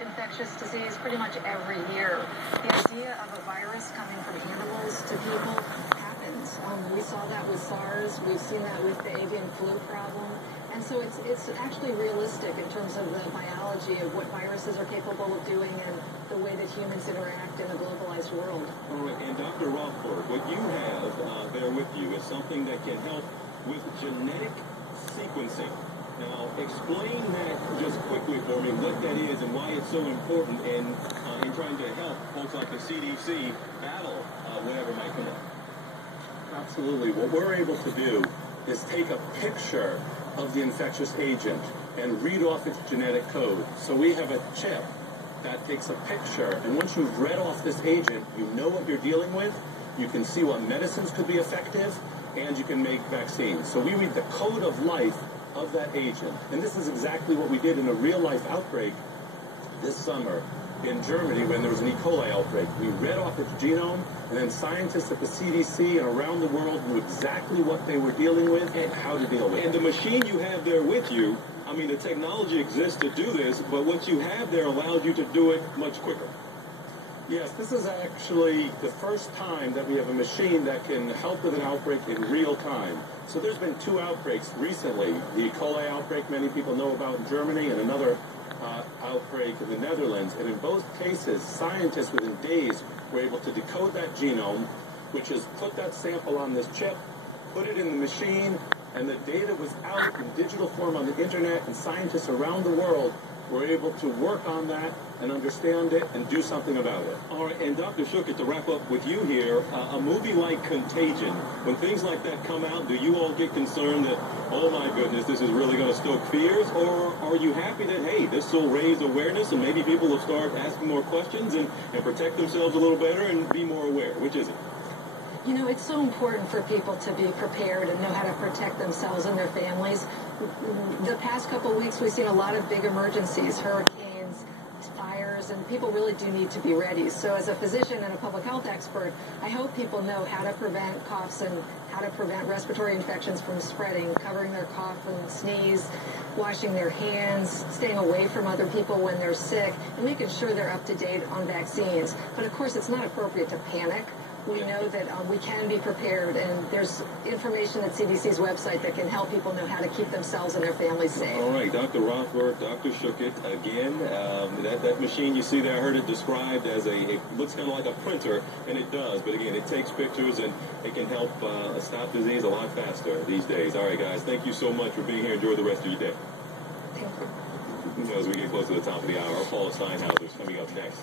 infectious disease pretty much every year. The idea of a virus coming from animals to people happens. We saw that with SARS. We've seen that with the avian flu problem. And so it's actually realistic in terms of the biology of what viruses are capable of doing and the way that humans interact in a globalized world. All right, and Dr. Rothberg, what you have there with you is something that can help with genetic sequencing. Now, explain that just quickly for me, what that is and why it's so important in trying to help folks like the CDC battle whatever might come up. Absolutely. What we're able to do is take a picture of the infectious agent and read off its genetic code. So we have a chip that takes a picture, and once you've read off this agent, you know what you're dealing with, you can see what medicines could be effective, and you can make vaccines. So we read the code of life of that agent. And this is exactly what we did in a real-life outbreak this summer in Germany when there was an E. coli outbreak. We read off its genome, and then scientists at the CDC and around the world knew exactly what they were dealing with and how to deal with it. And the machine you have there with you, I mean, the technology exists to do this, but what you have there allows you to do it much quicker. Yes, this is actually the first time that we have a machine that can help with an outbreak in real time. So there's been 2 outbreaks recently. The E. coli outbreak many people know about in Germany, and another outbreak in the Netherlands. And in both cases, scientists within days were able to decode that genome, which is put that sample on this chip, put it in the machine, and the data was out in digital form on the internet, and scientists around the world were able to work on that and understand it and do something about it. All right, and Dr. Schuchat, to wrap up with you here, a movie like Contagion, when things like that come out, do you all get concerned that, oh my goodness, this is really going to stoke fears? Or are you happy that, hey, this will raise awareness and maybe people will start asking more questions and protect themselves a little better and be more aware? Which is it? You know, it's so important for people to be prepared and know how to protect themselves and their families. The past couple of weeks, we've seen a lot of big emergencies, hurricanes, fires, and people really do need to be ready. So as a physician and a public health expert, I hope people know how to prevent coughs and how to prevent respiratory infections from spreading, covering their cough and sneeze, washing their hands, staying away from other people when they're sick, and making sure they're up to date on vaccines. But of course, it's not appropriate to panic. We know that we can be prepared, and there's information at CDC's website that can help people know how to keep themselves and their families safe. All right, Dr. Rothberg, Dr. Schuchat, again, that machine you see there, I heard it described as it looks kind of like a printer, and it does, but again, it takes pictures, and it can help stop disease a lot faster these days. All right, guys, thank you so much for being here. Enjoy the rest of your day. Thank you. As we get close to the top of the hour, Paula Steinhauser is coming up next.